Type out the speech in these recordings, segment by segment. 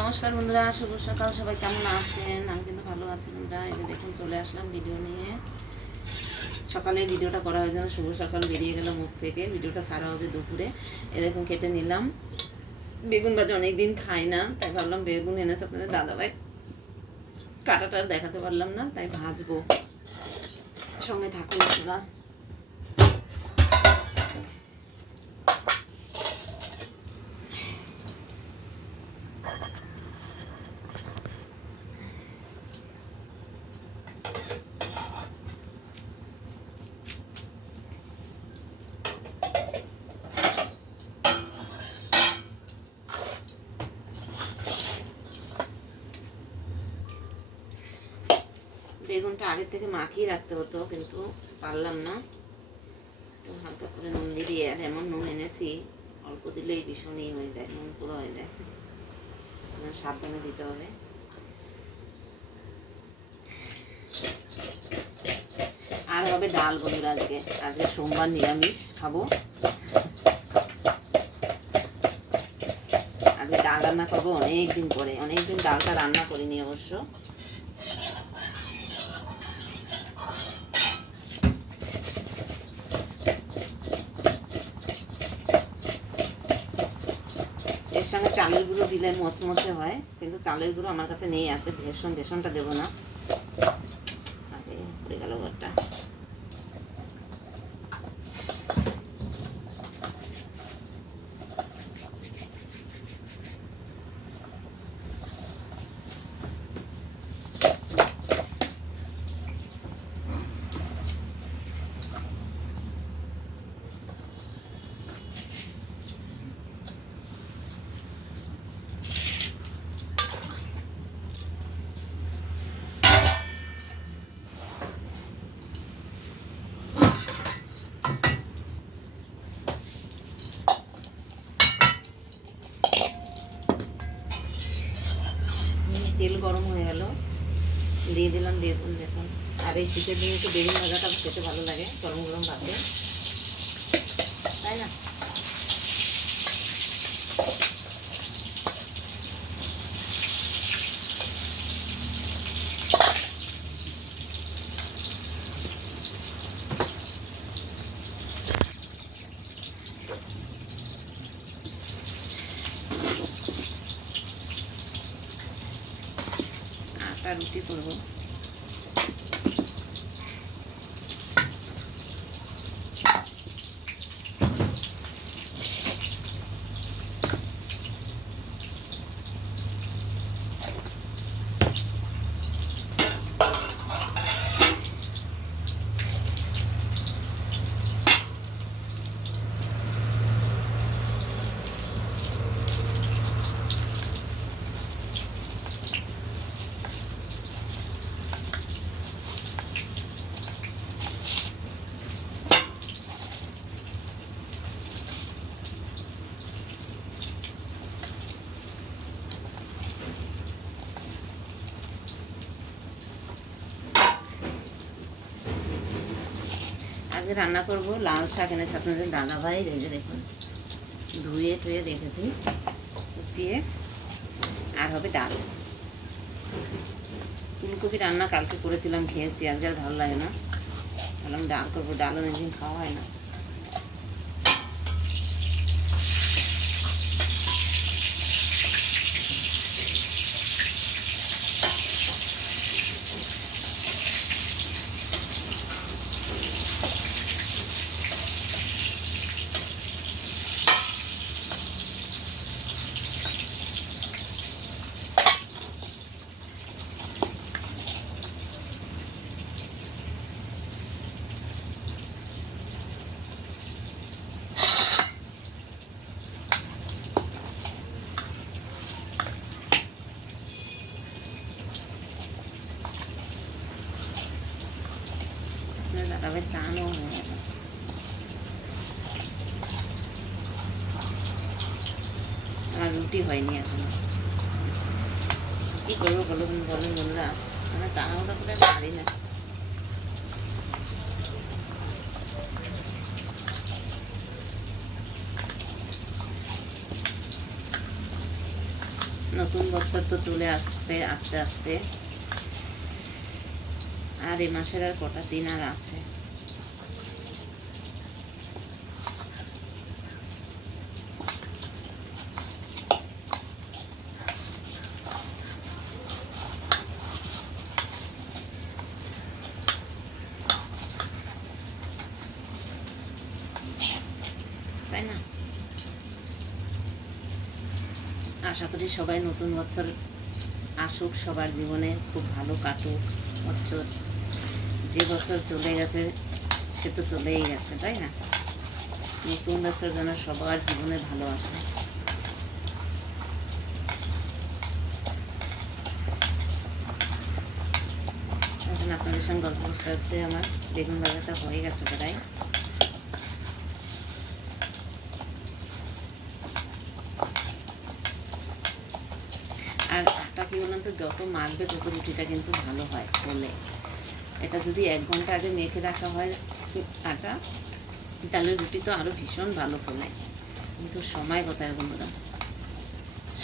নমস্কার বন্ধুরা, শুভ সকাল। সবাই কেমন আছেন? আমি কিন্তু ভালো আছি বন্ধুরা। এই যে দেখুন চলে আসলাম ভিডিও নিয়ে। সকালে ভিডিওটা করা হয়ে যেন শুভ সকাল বেরিয়ে গেল মুখ থেকে। ভিডিওটা সারা হবে দুপুরে। এ দেখুন কেটে নিলাম বেগুন ভাজা, অনেকদিন খাই না, তাই ভাবলাম বেগুন এনেছে আপনাদের দাদাভাই, কাটাটা দেখাতে পারলাম না, তাই ভাজবো। সঙ্গে থাকুন আপনারা। বেগুনটা আগের থেকে মাখিয়ে রাখতে হতো, কিন্তু পারলাম না। তো হালকা করে নুন দিয়ে, আর এমন নুন এনেছি অল্প দিলেই ভীষণই হয়ে যায়, নুন পুরো হয়ে যায়, সাবধানে দিতে হবে। আর হবে ডাল বন্ধুরা। আজকে সোমবার, নিরামিষ খাবো। আজকে ডাল রান্না করবো অনেকদিন পরে, অনেকদিন ডালটা রান্না করিনি অবশ্য। এর সঙ্গে চালের গুঁড়ো দিলে মচমচে হয়, কিন্তু চালের গুঁড়ো আমার কাছে নেই, আছে বেসনটা দেবো না। আরে পড়ে গেল ঘরটা। তেল গরম হয়ে গেল, দিয়ে দিলাম বেগুন। দেখুন, আর এই শীতের দিনে তো বেগুন ভাজাটা খেতে ভালো লাগে গরম গরম ভাতে, তাই না? আটা রুটি করবো। আজকে রান্না করব লাল শাক, এনেছে আপনাদের দাদাভাই। এই যে দেখুন, ধুয়ে টুয়ে রেখেছি কুচিয়ে। আর হবে ডাল। ফুলকপি রান্না কালকে করেছিলাম, খেয়েছি, আজকে আর ভালো লাগে না, ভাবলাম ডাল করবো। ডাল অনেকদিন খাওয়া হয় না। দাদাভাই চানও হয়ে গেল। আমার রুটি হয়নি এখনো, কি করবো বলুন বন্ধুরা, মানে তাড়াহুড়ো করে পারি না। নতুন বছর তো চলে আসছে আস্তে আস্তে, আর এই মাসের আর কটা দিন আর আছে। তাই না? আশা করি সবাই নতুন বছর আসুক, সবার জীবনে খুব ভালো কাটুক বছর। যে বছর চলে গেছে সে তো চলেই গেছে, তাই না? নতুন বছর যেন সবার জীবনে ভালো আসে। এখন আপনাদের সঙ্গে গল্প করতে করতে আমার বেগুন ভাজাটা হয়ে গেছে প্রায়। আর আটা কি বলেন তো, যত মাখবে তত রুটিটা কিন্তু ভালো হয় ফোলে। এটা যদি 1 ঘন্টা আগে মেখে রাখা হয় আটা, তাহলে রুটি তো আরও ভীষণ ভালো ফোলে। কিন্তু সময় কোথায় বন্ধুরা,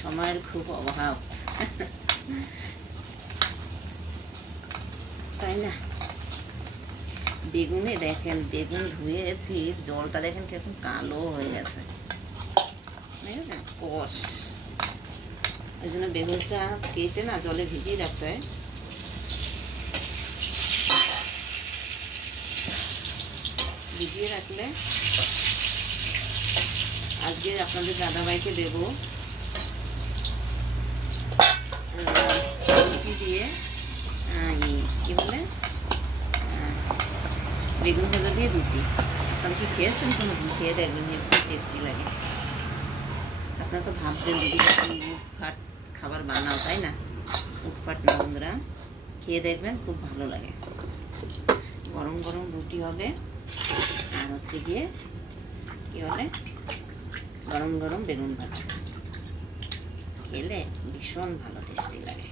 সময়ের খুব অভাব, তাই না? বেগুনে দেখেন, বেগুন ধুয়েছি, জলটা দেখেন কিরকম কালো হয়ে গেছে, দেখেছেন কষ। এই জন্য বেগুনটা কেটে না জলে ভিজিয়ে রাখতে হয়। ভিজিয়ে রাখলে আজকে আপনাদের দাদাভাইকে দেবো রুটি দিয়ে, কী বলে, বেগুন ভাজা দিয়ে রুটি। আপনি কি খেয়েছেন কোনো দিন? খেয়ে দেখবেন, একটু টেস্টি লাগে। আপনারা তো ভাবছেন দিদি কি উটফাট খাবার বানাও, তাই না? উটফাট না বন্ধুরা, খেয়ে দেখবেন, খুব ভালো লাগে। গরম গরম রুটি হবে, আর হচ্ছে গিয়ে কী বলে, গরম গরম বেগুন ভাজা খেলে ভীষণ ভালো টেস্টি লাগে।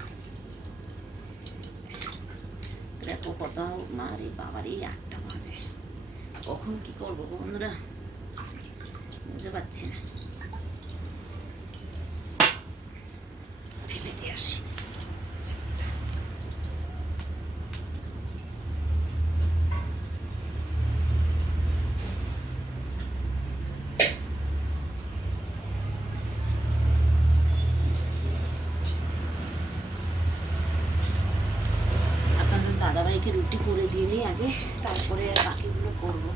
দেখো কত মারি বাবারই 8টা বাজে, কখন কি করবো বন্ধুরা বুঝতে পারছি না। ফেলে দিয়ে আসি। দাদাভাইকে রুটি করে দিয়ে নিই আগে, তারপরে বাকিগুলো করবো।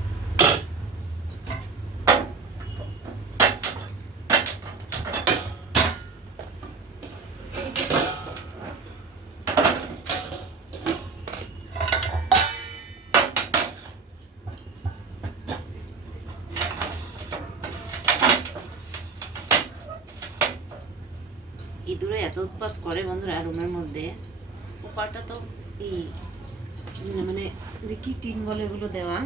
ইঁদুরে এত উৎপাত করে বন্ধুরা রুমের মধ্যে। উপরটা তো এই মানে যে কি টিন বলে ওগুলো দেওয়া,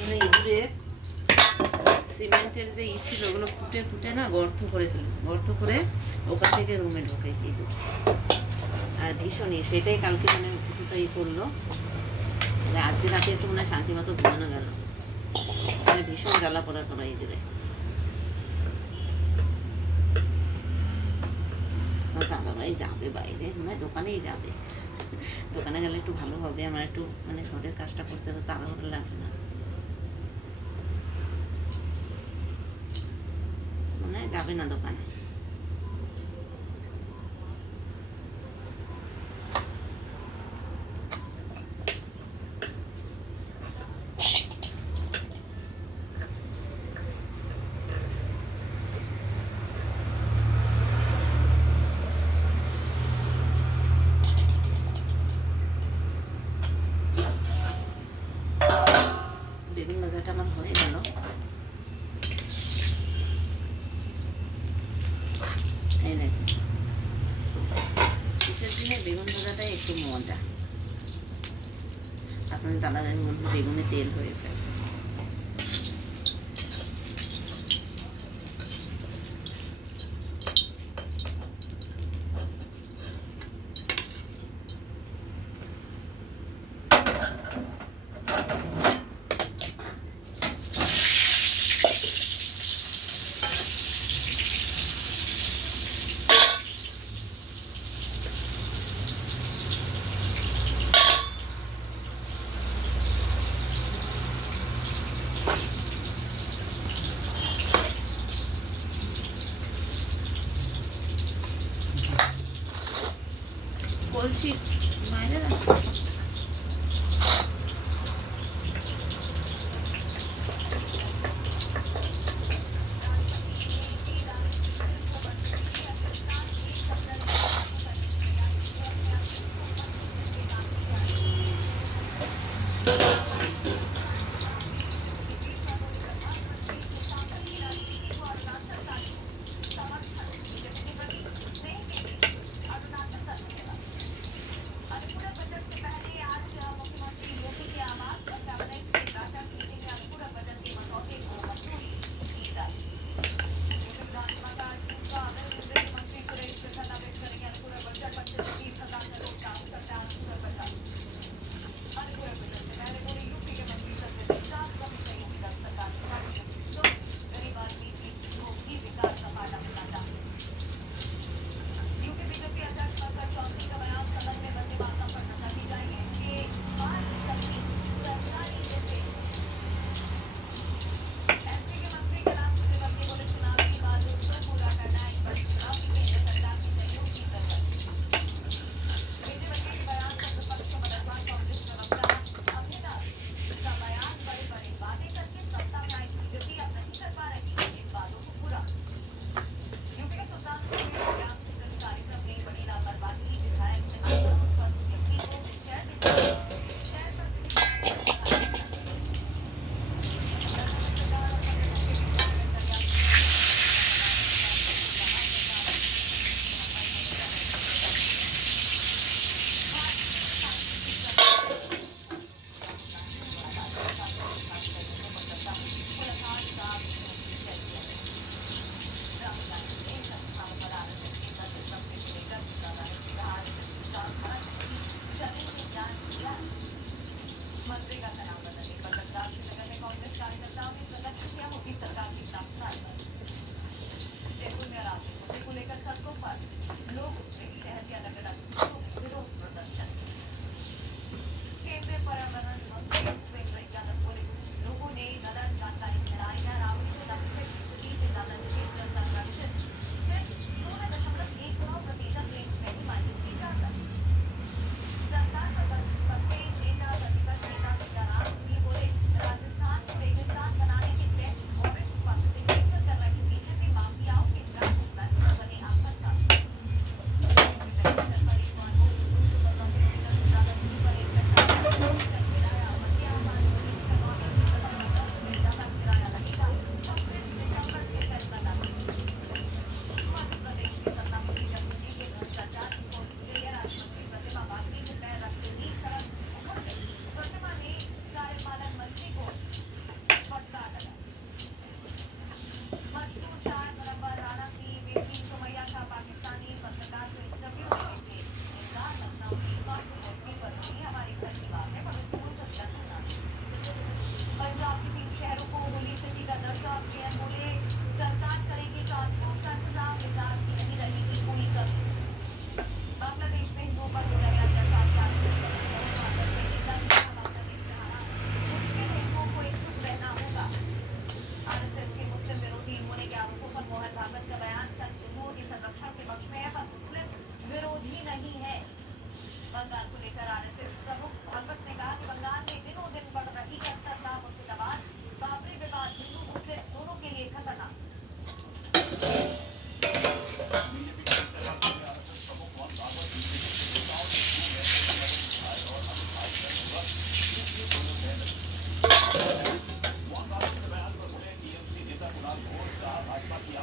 মানে ইঁদুরে সিমেন্টের যে ছিল ওগুলো ফুটে ফুটে না গর্ত করে ফেলছে, গর্ত করে ওখান থেকে রুমে ঢোকে ইঁদুর। আর ভীষণই সেটাই কালকে মানে কিছুটা করলো, আজকে রাতে একটু মানে শান্তি মতো ঘুমানো গেল, মানে ভীষণ জ্বালা পড়া তোরা ইঁদুরে। দাদাভাই যাবে বাইরে, মানে দোকানেই যাবে। দোকানে গেলে একটু ভালো হবে, আমার একটু মানে ঘরের কাজটা করতে তো তাড়াহুড়ো লাগবে না, মানে যাবে না দোকানে। বেগুন ভাজাটা আমার হয়ে গেল। এই দেখুন, শীতের দিনে বেগুন ভাজাটাই একটু মজা। আপনাদের দাদাভাই বলবো বেগুনে তেল হয়েছে। আসছি, বাইরে আসছি।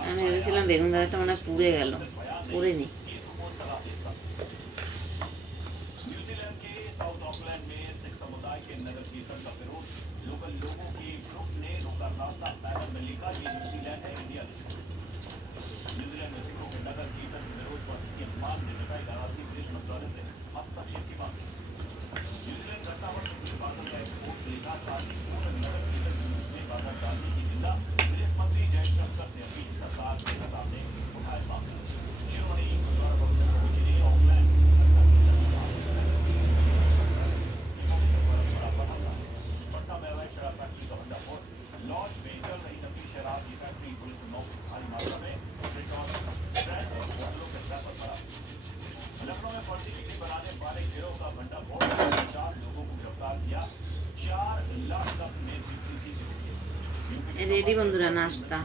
আমি ভেবেছিলাম বেগুন ভাজাটা মনে হয় পুড়ে গেল, পুড়েনি। लॉर्ड मेजर রেডি বন্ধুরা, নাস্তা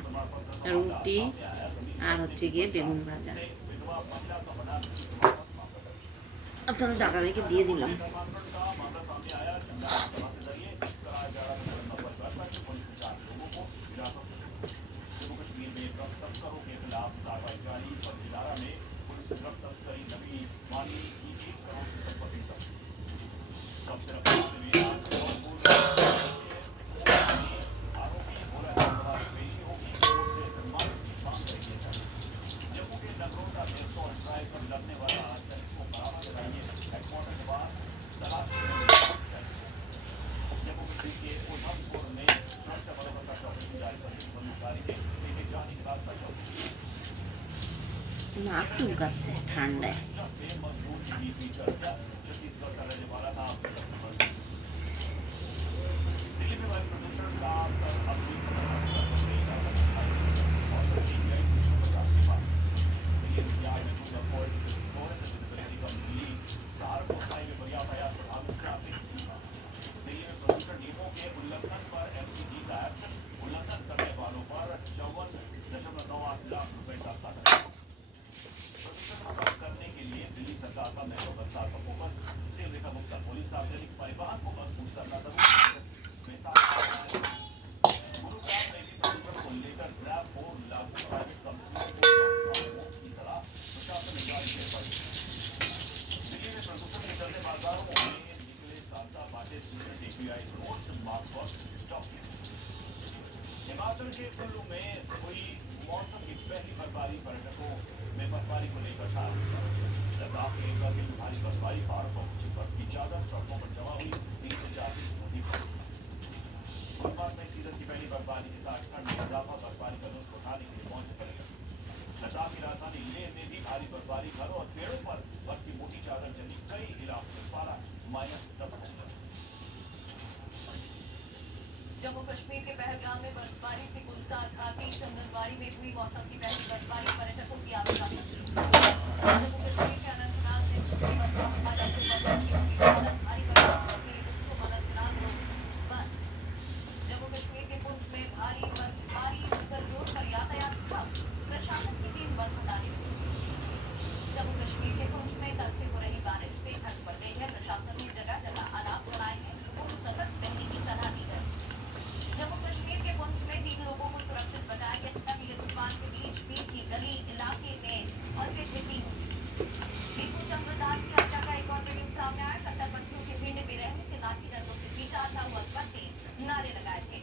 রুটি আর হচ্ছে গিয়ে বেগুন ভাজা। আপনাদের দাদা ভাইকে দিয়ে দিলাম। নাক চুলকাচ্ছে ঠান্ডায়। हिमाचल के कुल्लू में हुई मौसम की पहली बर्फबारी पर्यटकों में बर्फबारी को लेकर लद्दाख में एक बार फिर भारी बर्फबारी पहाड़ों पर बर्फ की चादर सड़कों पर जमा हुई 3 से 4 फीट मोटी बुधवार में सीजन की पहली बर्फबारी के साथ ठंड में इजाफा, बर्फबारी का लुत्फ उठाने के लिए पहुंचे पर्यटक। लद्दाख की राजधानी लेह में भी भारी बर्फबारी, घरों और पेड़ों पर बर्फ की मोटी चादर जमी, कई इलाकों में पारा -10 हो गया। जम्मू कश्मीर के पहलगाम में बर्फबारी से गुलजार घाटी चंदनबाड़ी में हुई मौसम की पहली बर्फबारी, पर्यटकों की आवाजाही। जम्मू कश्मीर के अनंतनाग में जम्मू कश्मीर के पुंछ में भारी बर्फबारी पर यातायात ठप, प्रशासन की टीम बस हटाने। जम्मू कश्मीर के पुंछ में कल से हो रही बारिश से ठंड बढ़ गई है। प्रशासन ने जगह जगह अलाव बनाए हैं, लोगों को सतर्क रहने की सलाह दी है। जम्मू कश्मीर के पुंछ में 3 लोगों को सुरक्षित बचाया गया। नीले तूफान के बीच पीर की गली इलाके में फंसे थे 3। दीपू चंद्रदास की हत्या का एक और वीडियो सामने आया। कट्टरपंथियों के भीड़ में रहने से लाठी डंडों से पीटा था, हुआ करते नारे लगाए थे।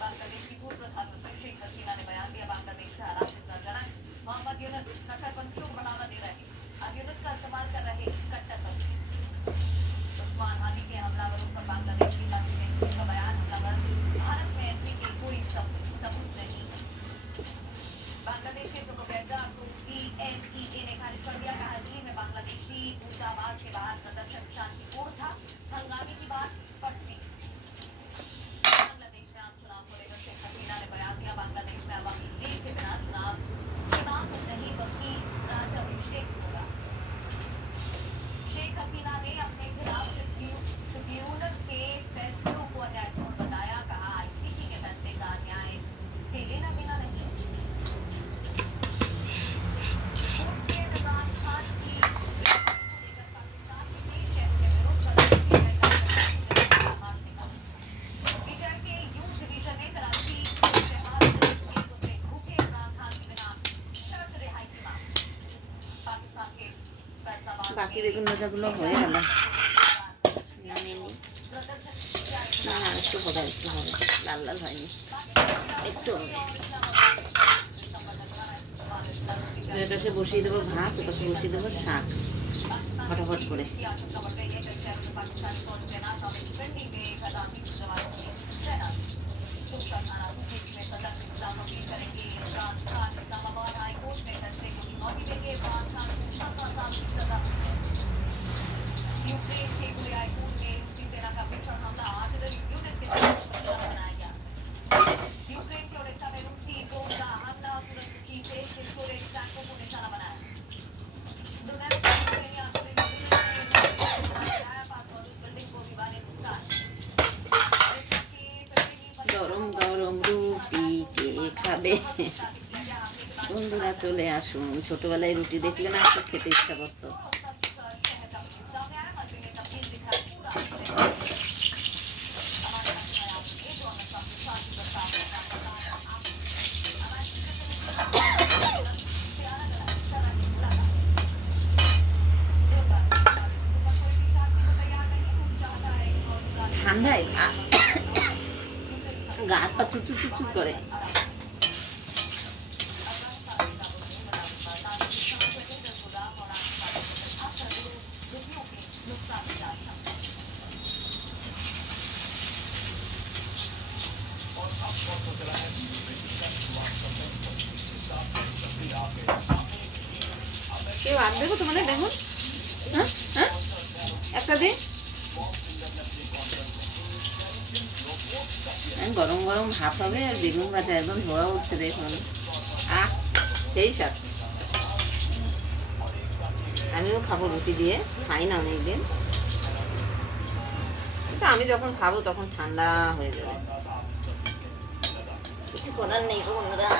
बांग्लादेश की पूर्व प्रधानमंत्री शेख हसीना ने बयान दिया, बांग्लादेश के हालात चिंताजनक। मोहम्मद यूनुस कट्टरपंथियों को बढ़ावा दे रहे, अब यूनुस का इस्तेमाल कर रहे कट्टरपंथी। उस्मान हादी के हमलावरों पर बांग्लादेश की जांच का बयान, हमलावर भारत में ऐसी की कोई सबूत नहीं। बांग्लादेश के प्रोपेगेंडा को PNEA ने खारिज कर दिया। कहा दिल्ली में बांग्लादेशी दूतावास के बाहर प्रदर्शन शांतिपूर्ण था, हंगामे की बात पड़ती। बांग्लादेश में आम चुनाव को लेकर शेख हसीना ने बयान दिया, बांग्लादेश में अवामी लीग के बिना चुनाव नहीं बल्कि राज्याभिषेक होगा। शेख हसीना ने अपने खिलाफ ट्रिब्यूनल के फैसलों को अन्यायपूर्ण बताया। कहा ICC के फैसले का न्याय से लेना देना नहीं। उसके इमरान खान की लेकर पाकिस्तान के 3 शहरों में विरोध बीजेपी के यूथ डिवीजन ने कराची भूखे इमरान खान के बिना शर्त रिहाई की मांग। पाकिस्तान के বাকি বেগুন ভাজাগুলো হয়ে গেল, নামিয়ে নিই। না না, একটু হবে, একটু হবে, লাল লাল হয়নি, একটু হবে। এপাশে বসিয়ে দেবো ভাত, এপাশে বসিয়ে দেবো শাক, ফটাফট করে। यूक्रेन के गुलियापुर में रूसी सेना का भीषण हमला, आर्टिलरी यूनिट के साथ बनाया गया। यूक्रेन के ओडेसा में रूसी ड्रोन का हमला, तुरंत की तेज स्टोरेज टैंकों को निशाना बनाया। गरम गरम খাবে। বন্ধুরা চলে আসুন, ছোটবেলায় রুটি দেখলে না খুব খেতে ইচ্ছা করতো। ঠান্ডায় গা হাত পা চুচুর চুচুর করে। কেউ আর দেবো তোমাদের বেগুন? হ্যাঁ হ্যাঁ, একটা দিন গরম গরম ভাত হবে আর বেগুন ভাজা একদম ধোয়া উঠছে দেখুন। আহ সেই সাথ। আমিও খাবো রুটি দিয়ে, খাই না অনেকদিন, কিন্তু আমি যখন খাবো তখন ঠান্ডা হয়ে যাবে, কিছু করার নেই গো বন্ধুরা।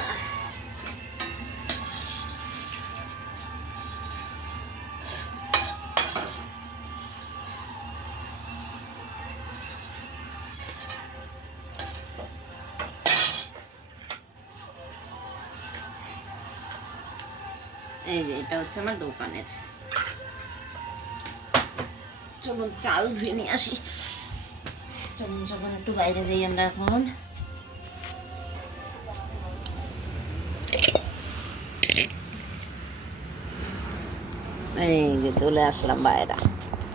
এই যে এটা হচ্ছে আমার দোকানের। চলুন চাল ধুয়ে নিয়ে আসি। চলুন চলুন একটু বাইরে যাই আমরা এখন। এই যে চলে আসলাম বাইরে,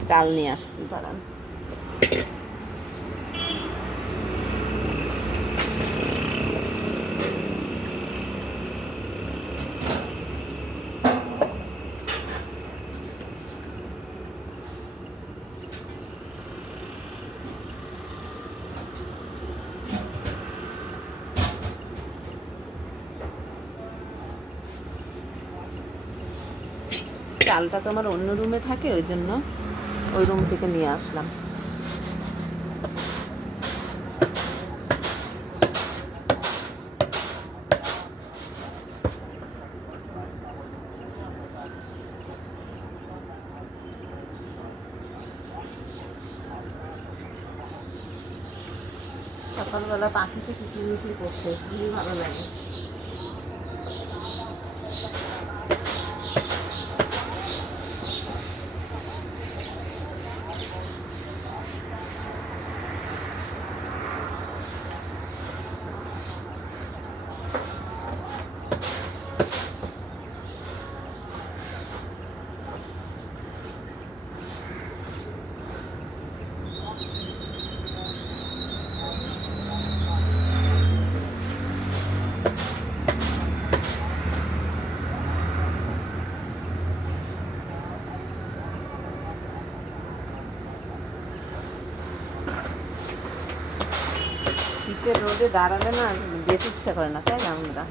চাল নিয়ে আসছি দাঁড়ান। চালটা তো আমার অন্য রুমে থাকে, ওই জন্য ওই রুম থেকে নিয়ে আসলাম। সকালবেলা পাখিতে কিচিরমিচির করছে, খুবই ভালো লাগে। শীতের রোদে দাঁড়ালে না যেতে ইচ্ছা করে না, তাই না বন্ধুরা?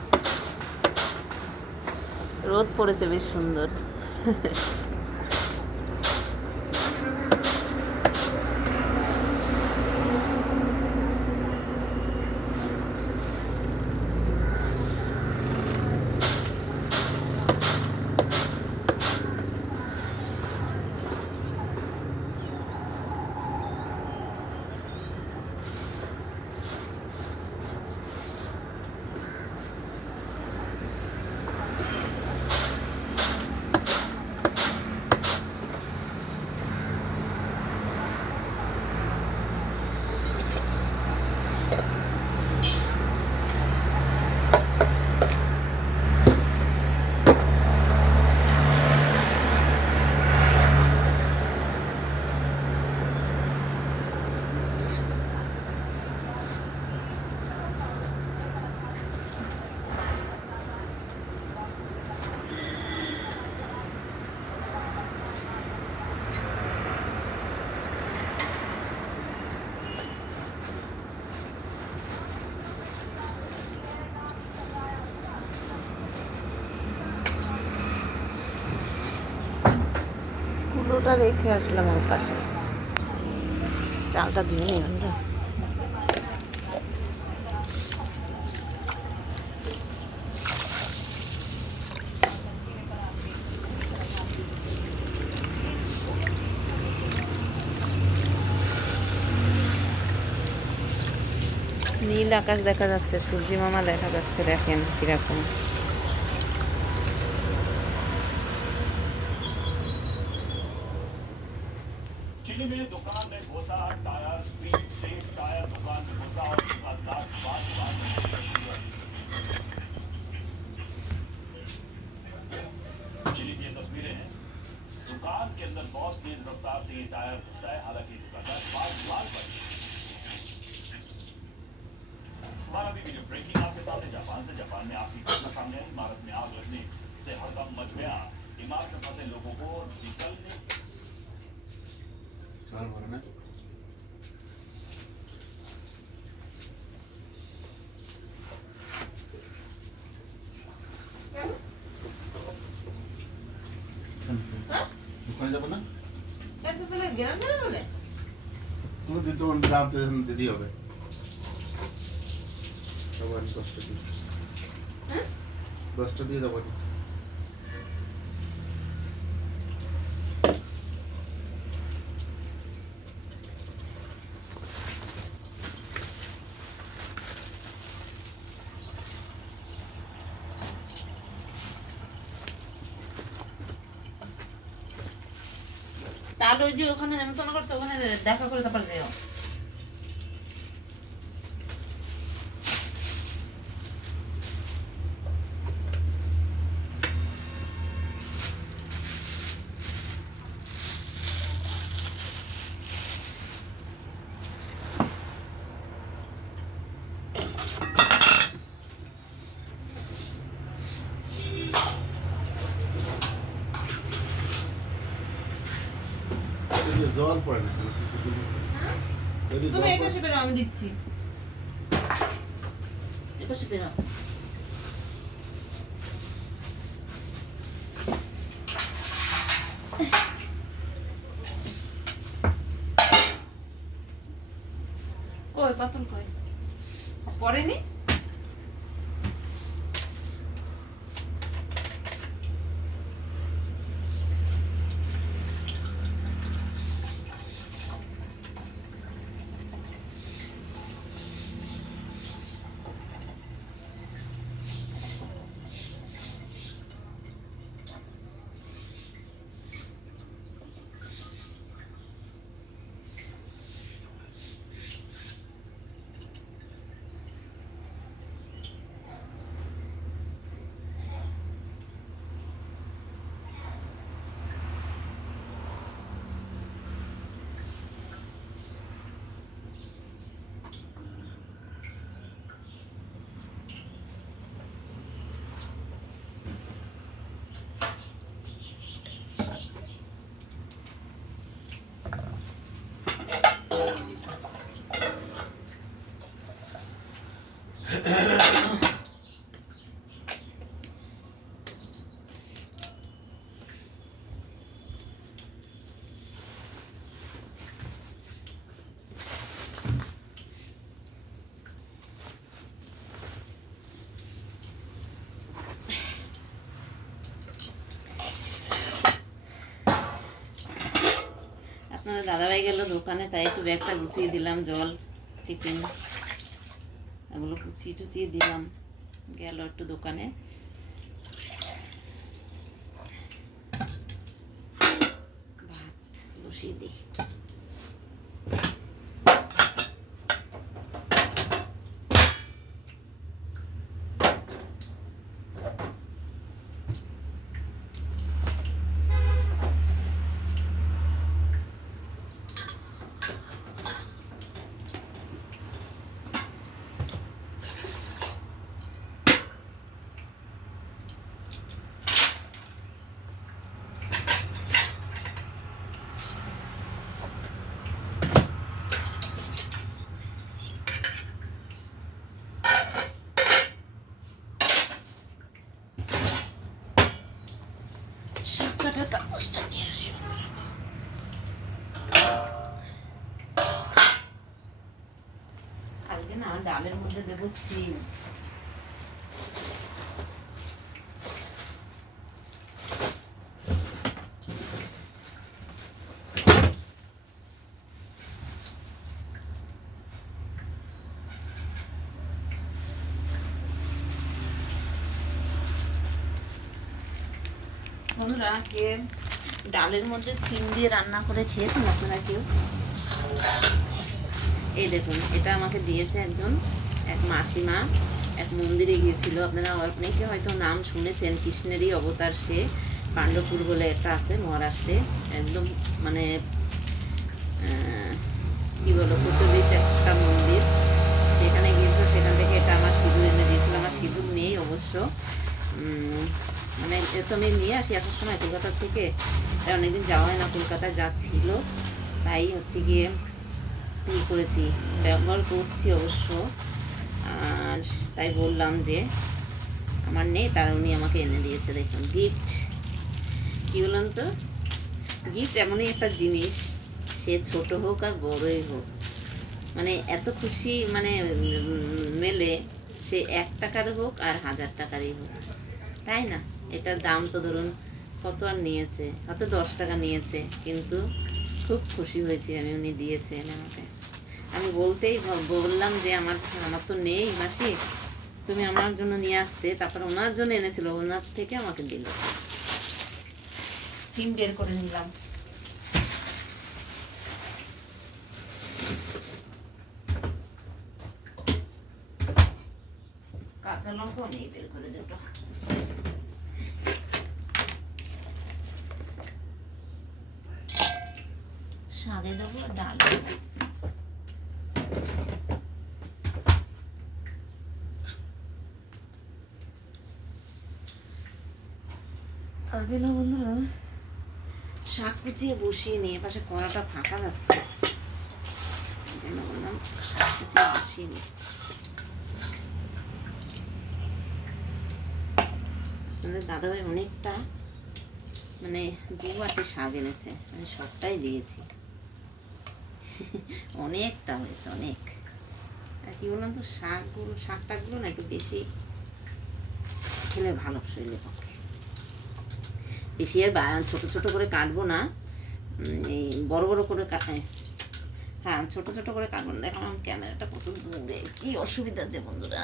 রোদ পড়েছে বেশ সুন্দর। কুলোটা রেখে আসলাম ওর পাশে, চালটা ধুয়ে নিই আমরা। নীল আকাশ দেখা যাচ্ছে, সূর্যি মামা দেখা যাচ্ছে, দেখেন কিরকম। चिली में दुकान में घोसा टायर स्पीड से टायर दुकान में घोसा और दुकानदार बात बात में तस्वीरें। चिली की ये तस्वीरें हैं। दुकान के अंदर बहुत तेज रफ्तार से ये टायर घुसता है, हालांकि दुकानदार बात बात पर। हमारा भी वीडियो ब्रेकिंग आपके सामने जापान में आपकी घटना सामने आई। इमारत में आग लगने से हड़कंप मच गया। इमारत में फंसे लोगों को निकलने দোকানে যাবো না? বলে তুমি দিতে গ্রাম দিদি হবে সবার 10টা দিয়ে 10টা দিয়ে যাবো। তাহলে ওই যে ওখানে নেমন্তন্ন করছে, ওখানে দেখা করে তারপর যেও। জল পড়ে না যদি তুমি এই পাশে বেরো, আমি দিচ্ছি। এই পাশে বেরো। কই পাতল কই পড়েনি? আপনার দাদাভাই গেল দোকানে, তাই একটু ব্যাগটা গুছিয়ে দিলাম, জল টিফিন এগুলো গুছিয়ে টুছিয়ে দিলাম। গেল একটু দোকানে। ভাত বসিয়ে দিই। শাক কাটার কাগজটা নিয়ে আসি। আজকে না ডালের মধ্যে দেবো সিম। বন্ধুরা, কে ডালের মধ্যে সিম দিয়ে রান্না করে খেয়েছেন আপনারা কেউ? এই দেখুন, এটা আমাকে দিয়েছে এক মাসিমা, এক মন্দিরে গিয়েছিল। আপনারা অনেকে হয়তো নাম শুনেছেন, কৃষ্ণেরই অবতার সে, পাণ্ডবপুর বলে একটা আছে মহারাষ্ট্রে, একদম মানে কী বলো, প্রচলিত একটা মন্দির। সেখানে গিয়েছিল, সেখান থেকে এটা আমার সিঁদুর এনে দিয়েছিল। আমার সিঁদুর নেই অবশ্য, মানে তো আমি নিয়ে আসার সময় কলকাতা থেকে, অনেকদিন যাওয়া হয় না কলকাতায়, যা ছিল তাই হচ্ছে গিয়ে করেছি, ব্যবহার করছি অবশ্য। আর তাই বললাম যে আমার নেই, তার উনি আমাকে এনে দিয়েছে। দেখুন গিফট, কী বললাম তো, গিফট এমনই একটা জিনিস, সে ছোট হোক আর বড়ই হোক, মানে এত খুশি মানে মেলে, সে 1 টাকার হোক আর 1000 টাকারই হোক, তাই না? এটার দাম তো ধরুন কত আর নিয়েছে, হয়তো 10 টাকা নিয়েছে, কিন্তু খুব খুশি হয়েছি আমি, উনি দিয়েছেন আমাকে। আমি বললাম যে আমার তো নেই মাসি, তুমি আমার জন্য নিয়ে আসতে, তারপর ওনার জন্য এনেছিল, ওনার থেকে আমাকে দিল। সিম বের করে নিলাম। কাঁচা লঙ্কা নেই, বের করে দেবো। শাকে দেবো আর ডাল দেবো। আগে না বন্ধুরা, শাক কুচিয়ে বসিয়ে নিয়ে পাশে কড়াটা ফাঁকা যাচ্ছে, বললাম শাক কুচিয়ে বসিয়ে নিই। আমাদের দাদাভাই অনেকটা মানে 2 বাটি শাক এনেছে, আমি সবটাই দিয়েছি। অনেকটা হয়েছে, অনেক। আর কি বললাম তো, শাকটাগুলো না একটু বেশি খেলে ভালো শরীরের পক্ষে। বেশি আর ছোটো ছোটো করে কাটবো না, এই বড় বড় করে হ্যাঁ ছোটো ছোটো করে কাটবো না। দেখো আমার ক্যামেরাটা কত দূরে, কি অসুবিধা যে বন্ধুরা।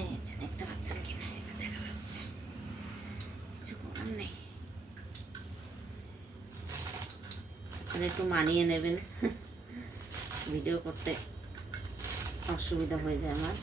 এই যে দেখতে পাচ্ছেন কিনা, দেখা যাচ্ছে, কিছু করার নেই, একটু মানিয়ে নেবেন, ভিডিও করতে অসুবিধা হয়ে যায় আমার।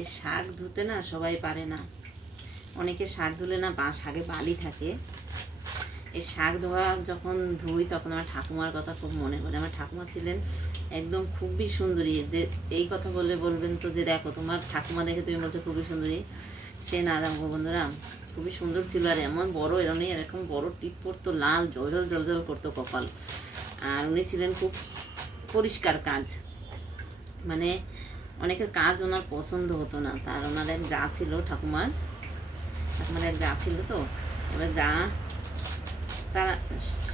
এই শাক ধুতে না সবাই পারে না, অনেকে শাক ধুলে না শাকে বালি থাকে। এই শাক ধোয়া যখন ধুই তখন আমার ঠাকুমার কথা খুব মনে পড়ে। আমার ঠাকুমা ছিলেন একদম খুবই সুন্দরী, যে এই কথা বলবেন তো যে দেখো তোমার ঠাকুমা দেখে তুমি বলছো খুবই সুন্দরী, সে না দেখো বন্ধুরা, খুবই সুন্দর ছিল। আর এমন বড় এরকম বড় টিপ পড়তো, লাল জল করতো কপাল। আর উনি ছিলেন খুব পরিষ্কার কাজ, মানে অনেকের কাজ ওনার পছন্দ হতো না। তার ওনার এক যা ছিল, ঠাকুমার এক যা ছিল, তো এবার যা তার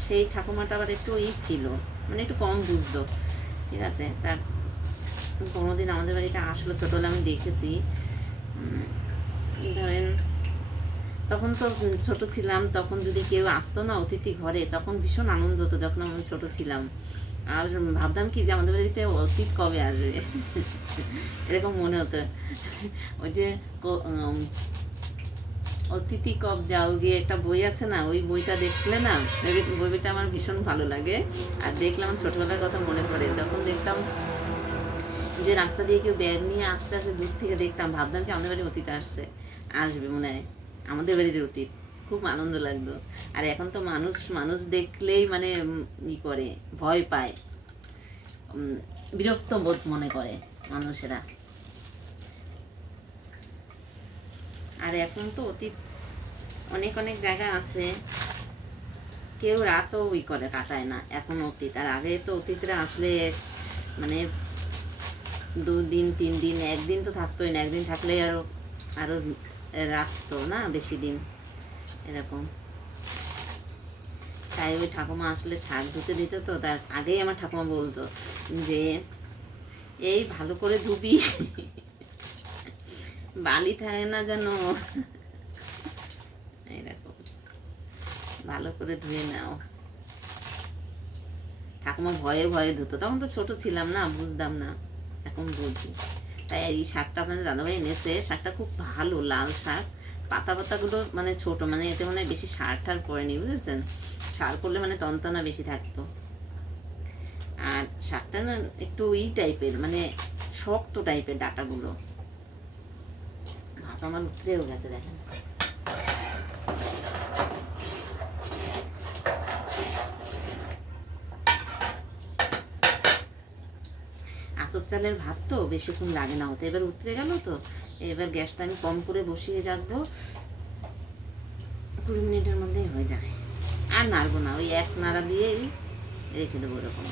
সেই ঠাকুমাটা আবার একটু ছিল, মানে একটু কম বুঝতো, ঠিক আছে। তার কোনোদিন আমাদের বাড়িতে আসলো, ছোটোবেলা আমি দেখেছি, ধরেন তখন তো ছোট ছিলাম, তখন যদি কেউ আসতো না অতিথি ঘরে, তখন ভীষণ আনন্দ হতো যখন আমি ছোট ছিলাম। আর ভাবতাম কি যে আমাদের বাড়িতে অতিথি কবে আসবে, এরকম মনে হতো। ওই যে অতিথি কব যাও গিয়ে একটা বই আছে না, ওই বইটা দেখলে না, বইটা আমার ভীষণ ভালো লাগে। আর দেখলে আমার ছোটবেলার কথা মনে পড়ে, যখন দেখতাম যে রাস্তা দিয়ে কেউ ব্যাগ নিয়ে আস্তে আস্তে দূর থেকে দেখতাম, ভাবতাম কি আমাদের বাড়ি অতিথি আসবে মনে হয়, আমাদের বাড়ির অতীত, খুব আনন্দ লাগতো। আর এখন তো মানুষ দেখলেই মানে করে ভয় পায়, বিরক্ত বোধ মনে করে মানুষেরা। আর এখন তো অতীত অনেক অনেক জায়গা আছে, কেউ রাতও করে কাটায় না এখন অতীত। আর আগে তো অতীতরা আসলে মানে 2 দিন 3 দিন, একদিন তো থাকতোই না, একদিন থাকলে আরো আরো রাখতো না বেশি দিন এরকম। তাই ওই ঠাকুমা আসলে শাক ধুতে দিত, তো তার আগেই আমার ঠাকুমা বলতো যে এই ভালো করে ধুবি, বালি থাকে না যেন, এরকম ভালো করে ধুয়ে নাও। ঠাকুমা ভয়ে ভয়ে ধুতো, তখন তো ছোট ছিলাম না, বুঝতাম না, এখন বুঝি। তাই এই শাকটা আপনাদের দাদাভাই এনেছে, শাকটা খুব ভালো, লাল শাক, পাতা পাতাগুলো মানে ছোট, মানে এতে মনে হয় বেশি সার টার পড়েনি, বুঝেছেন? সার করলে মানে তন্তনা বেশি থাকতো। আর শাকটা না একটু টাইপের, মানে শক্ত টাইপের ডাটাগুলো। ভাত আমার উতরেও গেছে দেখেন। আতপ চালের ভাত তো বেশিক্ষণ লাগে না হতে, এবার উতরে গেল তো, এবার গ্যাসটা আমি কম করে বসিয়ে রাখবো, 20 মিনিটের মধ্যেই হয়ে যাবে। আর নাড়বো না, ওই এক নাড়া দিয়েই রেখে দেবো এরকম।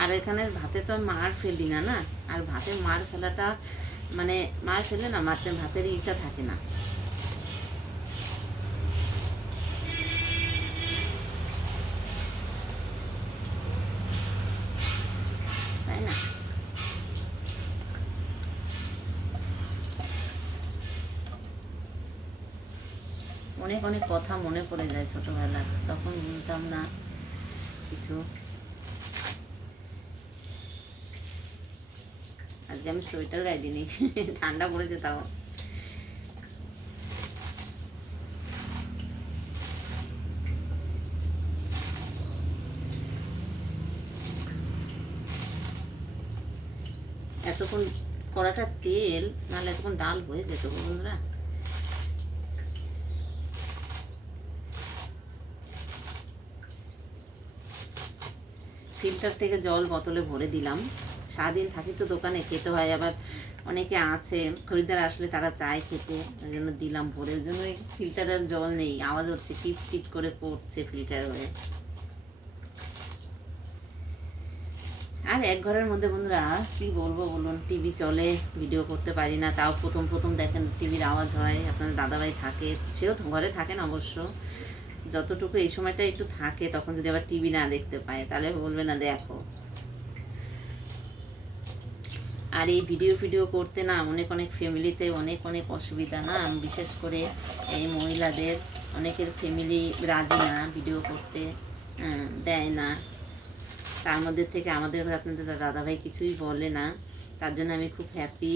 আর এখানে ভাতে তো মার ফেলি না, না, আর ভাতে মার ফেলাটা মানে মার ফেলে না, মারতে ভাতের ইটা থাকে না, তাই না? অনেক অনেক কথা মনে পড়ে যায় ছোটবেলা, তখন বুঝতাম না কিছু। আজকে আমি সোয়েটার গায়ে দিইনি, ঠান্ডা পড়েছে তাও। এতক্ষণ কড়াটা তেল, নাহলে এতক্ষণ ডাল হয়ে যেত বন্ধুরা। ফিল্টার থেকে জল বোতলে ভরে দিলাম, সারাদিন থাকি তো দোকানে, খেতে হয়, আবার অনেকে আছে খরিদ্দার আসলে তারা চায় খেতে, ওই জন্য দিলাম ভরে। ওই জন্য ফিল্টারের জল নেই, আওয়াজ হচ্ছে টিপ টিপ করে পড়ছে ফিল্টার হয়ে। আর এক ঘরের মধ্যে বন্ধুরা কি বলবো বলুন, টিভি চলে, ভিডিও করতে পারি না, তাও প্রথম প্রথম দেখেন টিভির আওয়াজ হয়। আপনাদের দাদাভাই থাকে, সেও ঘরে থাকেন অবশ্য, যতটুকু এই সময়টা একটু থাকে, তখন যদি আবার টিভি না দেখতে পায় তাহলে বলবে না দেখো। আর এই ভিডিও করতে না অনেক অনেক ফ্যামিলিতে অনেক অনেক অসুবিধা না, বিশেষ করে এই মহিলাদের, অনেকের ফ্যামিলি রাজি না ভিডিও করতে, দেয় না। তার মধ্যে থেকে আমাদের ঘরে আপনাদের দাদাভাই কিছুই বলে না, তার জন্য আমি খুব হ্যাপি।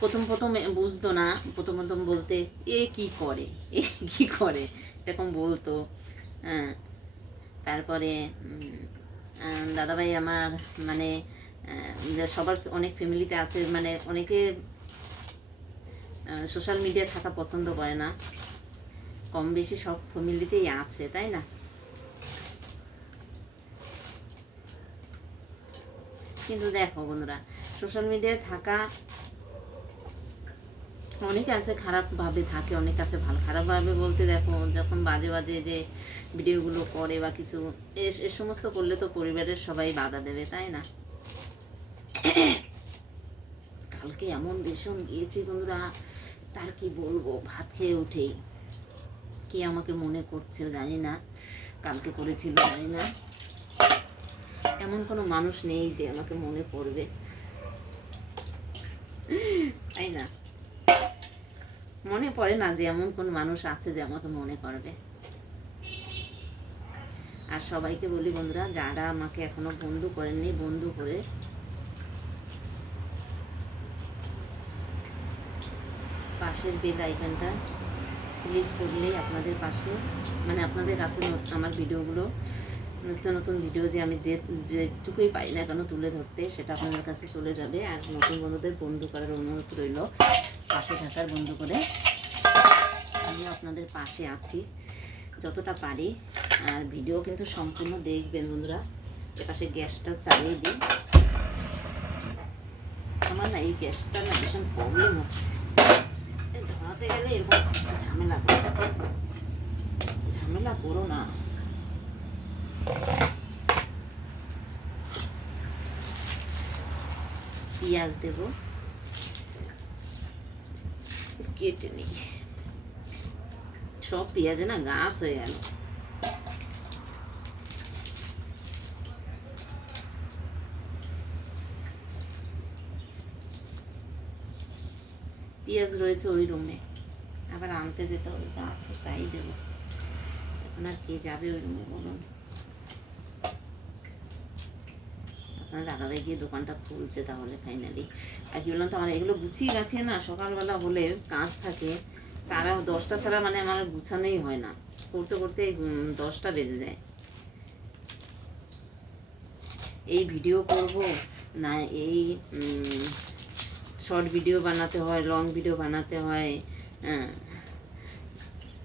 প্রথম প্রথম বুঝতো না, প্রথম প্রথম বলতে এ কি করে এরকম বলতো। তারপরে দাদাভাই আমার মানে সবার অনেক ফ্যামিলিতে আছে, মানে অনেকে সোশ্যাল মিডিয়া থাকা পছন্দ করে না, কম বেশি সব ফ্যামিলিতেই আছে, তাই না? কিন্তু দেখো বন্ধুরা, সোশ্যাল মিডিয়ায় থাকা অনেকে আছে খারাপভাবে থাকে, অনেক আছে ভালো। খারাপভাবে বলতে দেখো, যখন বাজে বাজে যে ভিডিওগুলো করে বা কিছু, এ সমস্ত করলে তো পরিবারের সবাই বাধা দেবে, তাই না? কালকে এমন ভীষণ গিয়েছি বন্ধুরা, তার কি বলবো, ভাত খেয়ে উঠেই কে আমাকে মনে করছে জানি না, কালকে করেছিল জানি না, এমন কোনো মানুষ নেই যে আমাকে মনে পড়বে, তাই না? মনে পড়ে না যে এমন কোন মানুষ আছে যে আমাকে মনে করবে। আর সবাইকে বলি বন্ধুরা, যারা আমাকে এখনো বন্ধু করেননি, বন্ধু করে পাশের বেল আইকনটা ক্লিক করলেই আপনাদের পাশে, মানে আপনাদের কাছে আমার ভিডিওগুলো, নতুন নতুন ভিডিও যে আমি যেটুকুই পাই না কেন তুলে ধরতে, সেটা আপনাদের কাছে চলে যাবে। আর নতুন বন্ধুদের বন্ধু করার অনুরোধ রইল, পাশে থাকার বন্ধু করে। আমিও আপনাদের পাশে আছি যতটা পারি। আর ভিডিও কিন্তু সম্পূর্ণ দেখবেন বন্ধুরা, এপাশে গ্যাসটা চালিয়ে দিই। আমার না এই গ্যাসটা না ভীষণ প্রবলেম হচ্ছে, ধরাতে গেলে এরকম ঝামেলা করো না। পেঁয়াজ দেব, কেটে নিই। সব পেঁয়াজে না গাছ হয়ে গেল। পেঁয়াজ রয়েছে ওই রুমে, আবার আনতে যেতে হবে, যা আছে তাই দেবো। এখন আর কে যাবে ওই রুমে বলুন? আপনার দাদাভাই গিয়ে দোকানটা খুলছে তাহলে ফাইনালি। আর কি বললাম তো, আমার এগুলো গুছিয়ে গাছিয়ে না সকালবেলা হলে কাজ থাকে, তারা 10টা ছাড়া মানে আমার গুছানোই হয় না, করতে করতে 10টা বেজে যায়। এই ভিডিও করব না, এই শর্ট ভিডিও বানাতে হয়, লং ভিডিও বানাতে হয়,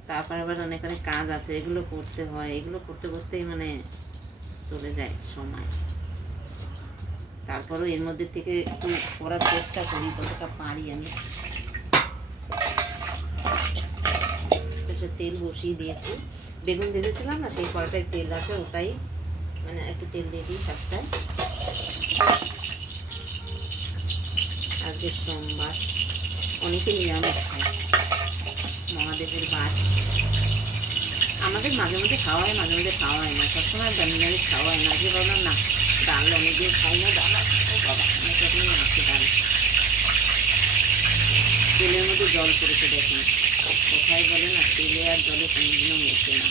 তারপর আবার অনেক অনেক কাজ আছে, এগুলো করতে হয়। এগুলো করতে করতেই মানে চলে যায় সময়। তারপরও এর মধ্যে থেকে একটু করার চেষ্টা করি, কতটা পারি আমি। তেল বসিয়ে দিয়েছি, বেগুন ভেজেছিলাম না, সেই কড়াটায় তেল আছে, ওটাই মানে একটু তেল দিয়ে দিই সাতটায়। আজকে সোমবার, অনেকে নিরামিষ খায়, মহাদেবের বার। আমাদের মাঝে মধ্যে খাওয়া হয়, মাঝে মধ্যে খাওয়া হয় না, সবসময় নিরামিষ খাওয়া হয় না। আজকে ভাবলাম না, ডাল অনেকদিন খাই না, ডাল ও বাবা অনেকদিন আছে ডাল। তেলের মধ্যে জল পড়েছে দেখুন, কোথায় বলে না তেলে আর জলে কোনোদিনও মেশে না।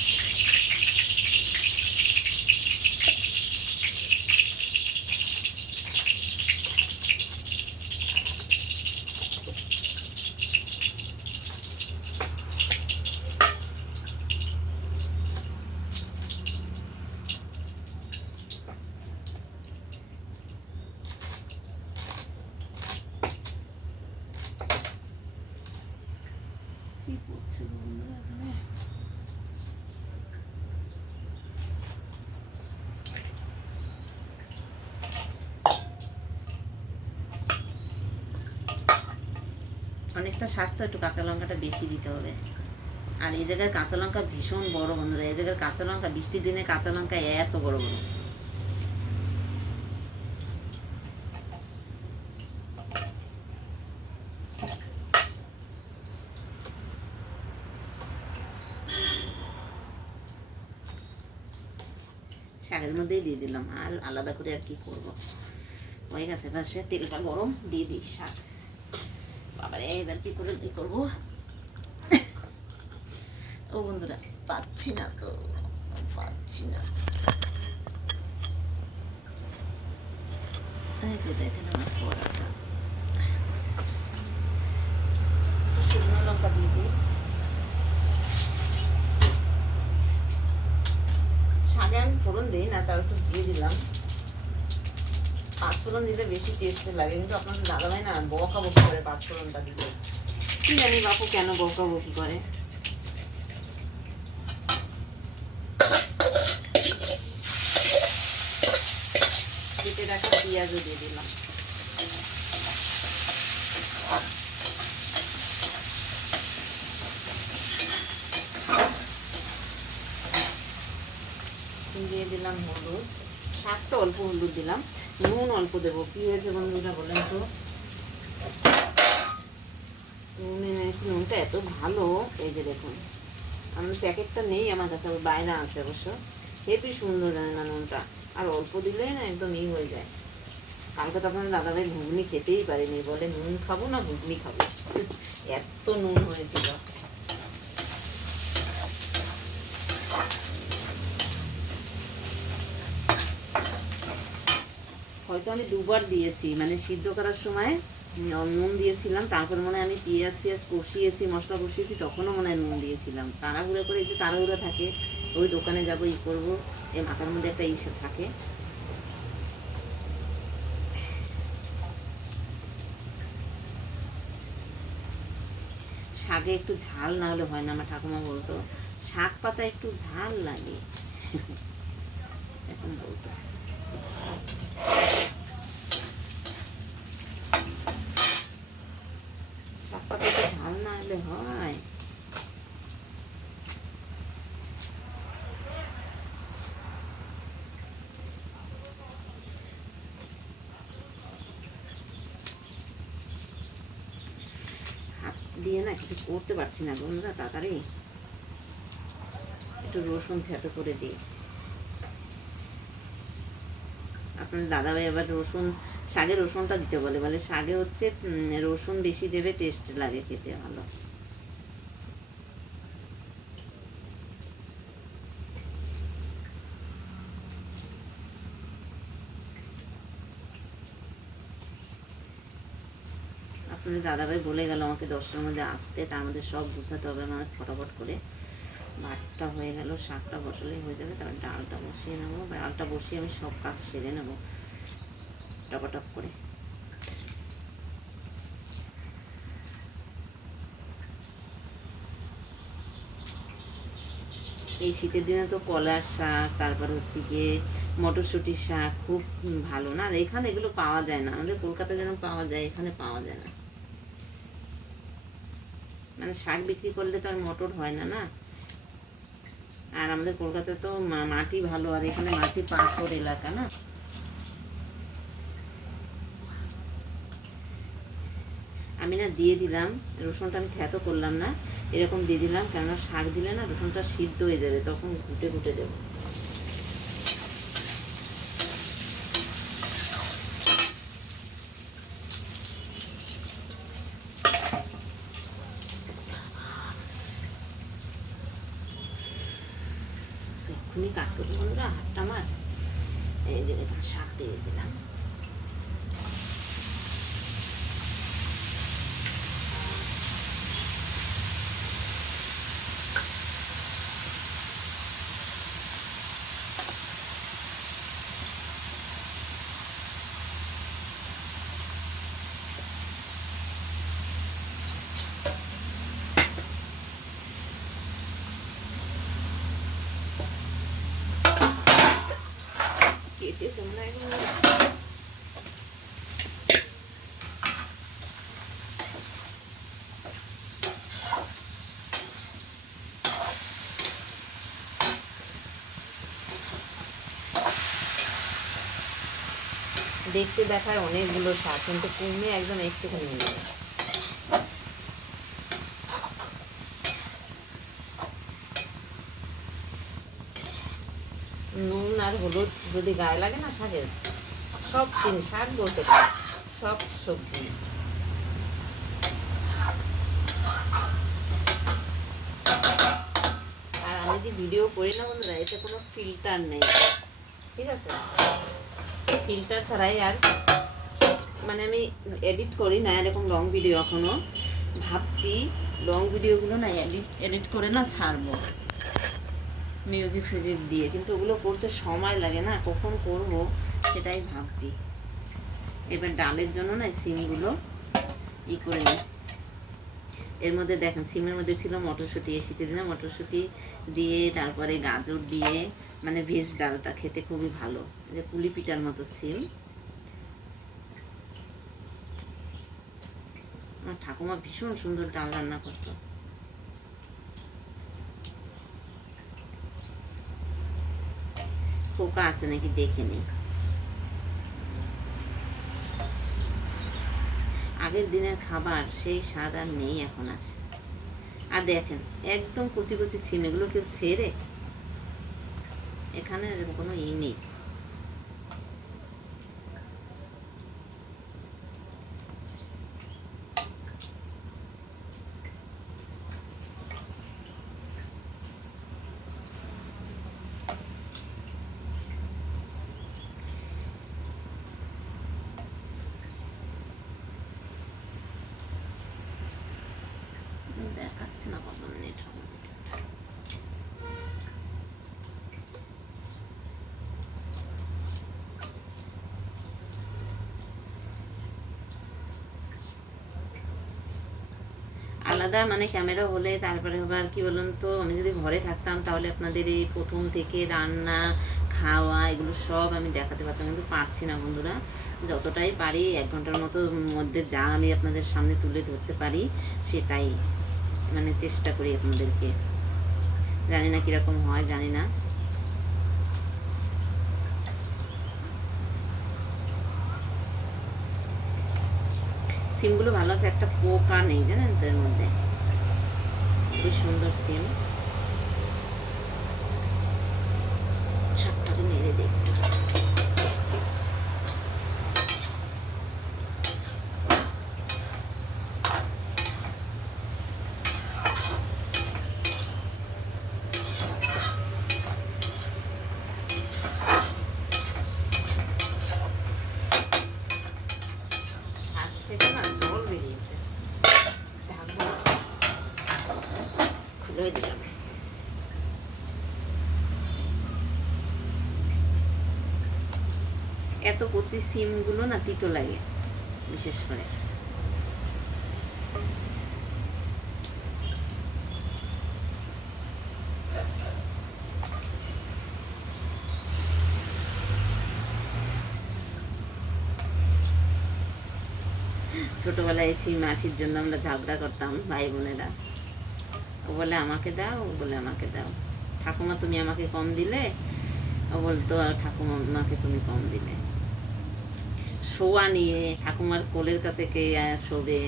কি করছে বন্ধুরা এখানে? অনেকটা শাক তো একটু কাঁচা লঙ্কাটা বেশি দিতে হবে। আর এই জায়গার কাঁচা লঙ্কা ভীষণ বড় বন্ধুরা, এই জায়গার কাঁচা লঙ্কা, বৃষ্টির দিনে কাঁচা লঙ্কা এত বড় বড়। শাকের মধ্যেই দিয়ে দিলাম, আর আলাদা করে আর কি করব। হয়ে গেছে, পাশে তেলটা গরম, দিয়ে দিই শাক। বাবারে এবার কি করে করবো ও বন্ধুরা, পাচ্ছি না তো, পাচ্ছি না। এই যে দেখেন আমার পড়াটা, শুকনো লঙ্কা দিয়ে দিই। শাকে আমি ফোড়ন দিই না, তাও একটু দিয়ে দিলাম। 5 ফোড়ন দিলে বেশি টেস্ট লাগে, কিন্তু আপনাদের দাদাভাই না বকাবকি করে 5 ফোড়নটা দিতে। কি জানি বাপু কেন বকাবকি করে। কেটে রাখা পেঁয়াজও দিয়ে দিলাম। দিয়ে দিলাম হলুদ, শাকটা অল্প হলুদ দিলাম, নুন অল্প দেবো। কি হয়েছে বন্ধুরা বলেন তো, নুন এনেছি, নুনটা এত ভালো, এই যে দেখুন, আমার প্যাকেটটা নেই আমার কাছে, বাইরে আছে অবশ্য, হেবি সুন্দর জানে না নুনটা, আর অল্প দিলেই না একদম ই হয়ে যায়। কালকে তখন দাদাভাই ঘুগনি খেতেই পারিনি, বলে নুন খাবো না ঘুগনি খাবো, এত নুন হয়েছিল। হয়তো আমি 2বার দিয়েছি, মানে সিদ্ধ করার সময় নুন দিয়েছিলাম, তারপর মনে হয় আমি পেঁয়াজ কষিয়েছি, মশলা কষিয়েছি, তখনও মনে হয় নুন দিয়েছিলাম। তাড়াহুড়ো করে, এই যে তাড়াহুড়ো থাকে, ওই দোকানে যাবো ই করবো, এই মাথার মধ্যে একটা ইসে থাকে। শাকে একটু ঝাল না হলে হয় না, আমার ঠাকুমা বলতো শাক পাতা একটু ঝাল লাগে এখন বলতো। শাক পাতাতে ঝাল না হলে হয়? হাত দিয়ে না কিছু করতে পারছি না বন্ধুরা, তাড়াতাড়ি একটু রসুন থেতো করে দিই। আপনার দাদাভাই আবার রসুন, শাকে রসুনটা দিতে বলে, বলে শাকে হচ্ছে রসুন বেশি দেবে, টেস্ট লাগে খেতে ভালো। আপনাদের দাদাভাই বলে গেল আমাকে 10টার মধ্যে আসতে, তার মধ্যে সব গুছাতে হবে আমার ফটাফট করে। ভাতটা হয়ে গেল, শাকটা বসালেই হয়ে যাবে, তারপর ডালটা বসিয়ে নেবো। ডালটা বসিয়ে আমি সব কাজ সেরে নেবো টপাটপ করে। এই শীতের দিনে তো কলার শাক, তারপর হচ্ছে গিয়ে মটরশুঁটির শাক খুব ভালো না, এখানে এগুলো পাওয়া যায় না। আমাদের কলকাতায় যেন পাওয়া যায়, এখানে পাওয়া যায় না। মানে শাক বিক্রি করলে তো আর মটর হয় না না। আর আমাদের কলকাতায় তো মাটি ভালো, আর এখানে মাটি পাথর এলাকা না। আমি না দিয়ে দিলাম রসুনটা, আমি থেতো করলাম না, এরকম দিয়ে দিলাম, কেননা শাক দিলে না রসুনটা সিদ্ধ হয়ে যাবে, তখন ঘুটে ঘুটে দেবো। এক্ষুনি কাটবো বন্ধুরা, হাতটা আমার। এই যে দেখুন শাক দিয়ে দিলাম। কেটেছে মনে হয় এগুলো। দেখতে দেখায় অনেকগুলো শাক, কিন্তু কমে একদম একটুখানি নেই। নুন আর হলুদ যদি গায়ে লাগে না শাকের, সব জিনিস, শাক বলতে পারে সব সবজি। আর আমি যে ভিডিও করি না বন্ধুরা, এতে কোনো ফিল্টার নেই, ঠিক আছে? ফিল্টার ছাড়াই আর মানে আমি এডিট করি না এরকম লং ভিডিও এখনো। ভাবছি লং ভিডিওগুলো না এডিট করে না ছাড়বো মিউজিক ফিউজিক দিয়ে, কিন্তু ওগুলো করতে সময় লাগে না, কখন করব সেটাই ভাবছি। এবার ডালের জন্য না সিমগুলো করে নিই। এর মধ্যে দেখেন সিমের মধ্যে ছিল মটরশুঁটি, এই শীতের দিনে মটরশুঁটি দিয়ে, তারপরে গাজর দিয়ে, মানে ভেজ ডালটা খেতে খুবই ভালো, যে পুলি পিঠার মতো সিম। আমার ঠাকুমা ভীষণ সুন্দর ডাল রান্না করতো। পোকা আছে নাকি দেখে নেই। আগের দিনের খাবার সেই স্বাদ আর নেই এখন আর। আর দেখেন একদম কুচি কুচি ছিম, এগুলো কেউ ছেড়ে, এখানে কোনো নেই। দেখাচ্ছে না কত মিনিট হবে। আলাদা মানে ক্যামেরা হলে তারপরে আবার কি বলুন তো, আমি যদি ঘরে থাকতাম তাহলে আপনাদের এই প্রথম থেকে রান্না খাওয়া এগুলো সব আমি দেখাতে পারতাম, কিন্তু পারছি না বন্ধুরা। যতটাই পারি 1 ঘন্টার মতো মধ্যে যা আমি আপনাদের সামনে তুলে ধরতে পারি সেটাই মানে চেষ্টা করি আপনাদেরকে। জানি না কীরকম হয়, জানি না। সিমগুলো ভালো আছে, একটা পোকা নেই জানেন তো এর মধ্যে। খুবই সুন্দর সিম। ছাপটাকে নেড়ে দিই একটু। শাক থেকে না জল বেরিয়েছে, ঢাকনা খুলে দিলাম। এত কচি সিমগুলো না তিতো লাগে বিশেষ করে। ছোটবেলায় এই মাটির জন্য আমরা ঝগড়া করতাম ভাই বোনেরা। ও বলে আমাকে দাও, ও বলে আমাকে দাও। ঠাকুমা তুমি আমাকে কম দিলে, ও বলতো ঠাকুমাকে তুমি কম দিলে। শোয়া নিয়ে ঠাকুমার কোলের কাছে কে শোবে,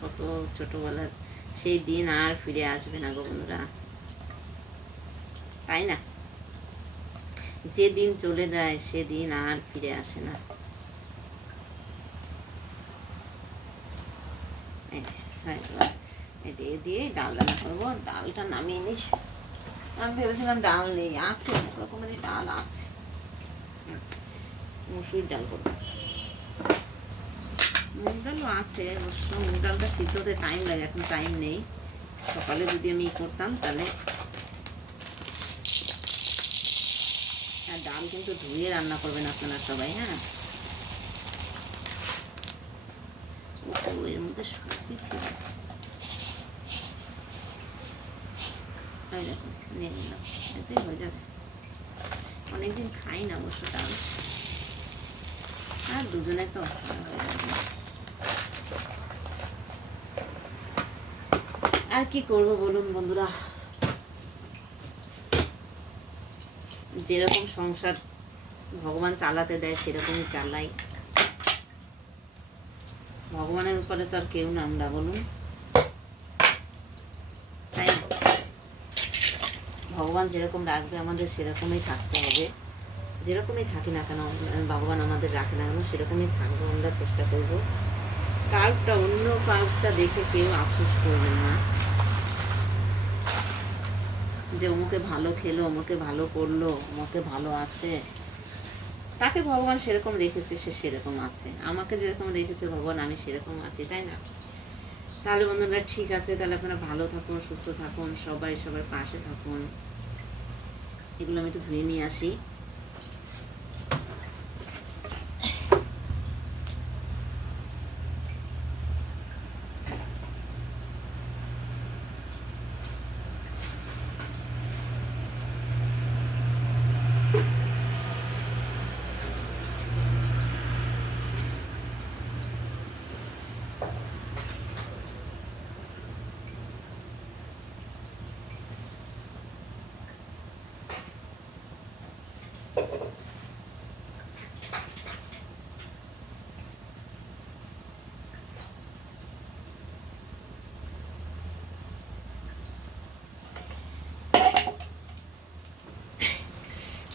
কত ছোটবেলার সেই দিন আর ফিরে আসবে না গো বন্ধুরা, তাই না? যে দিন চলে যায় সেদিন আর ফিরে আসে না। এই যে দিয়ে ডাল রান্না করবো। ডালটা নামিয়ে নিই। আমি ভেবেছিলাম ডাল নেই, আছে অনেক রকমেরই ডাল আছে। মুসুরির ডাল করবো। মুগ ডালও আছে অবশ্য, মুগ ডালটা সিদ্ধ হতে টাইম লাগে, এখন টাইম নেই। সকালে যদি আমি করতাম তাহলে। আর ডাল কিন্তু ধুয়ে রান্না করবেন আপনারা সবাই, হ্যাঁ। এর মধ্যে সবজি ছিল, দেখো নিয়ে নিলাম, এতেই হয়ে যাবে। অনেকদিন খাই না অবশ্য ডাল, আর দুজনে তো হয়ে যাবে। আর কি করব বলুন বন্ধুরা, যেরকম সংসার ভগবান চালাতে দেয় সেরকমই চালাই। ভগবানের উপরে তো আর কেউ না আমরা, বলুন, তাই না? ভগবান যেরকম রাখবে আমাদের সেরকমই থাকতে হবে। যেরকমই থাকি না কেন ভগবান আমাদের রাখে না কেন সেরকমই থাকবো আমরা, চেষ্টা করব। কার্ভটা অন্য কার্ভটা দেখে কেউ আফসোস করবেন না যে অমুকে ভালো খেলো, অমুকে ভালো করলো, অমুকে ভালো আছে। তাকে ভগবান সেরকম রেখেছে, সে সেরকম আছে। আমাকে যেরকম রেখেছে ভগবান আমি সেরকম আছি, তাই না? তাহলে বন্ধুরা ঠিক আছে, তাহলে আপনারা ভালো থাকুন, সুস্থ থাকুন, সবাই সবার পাশে থাকুন। এগুলো আমি একটু ধুয়ে নিয়ে আসি।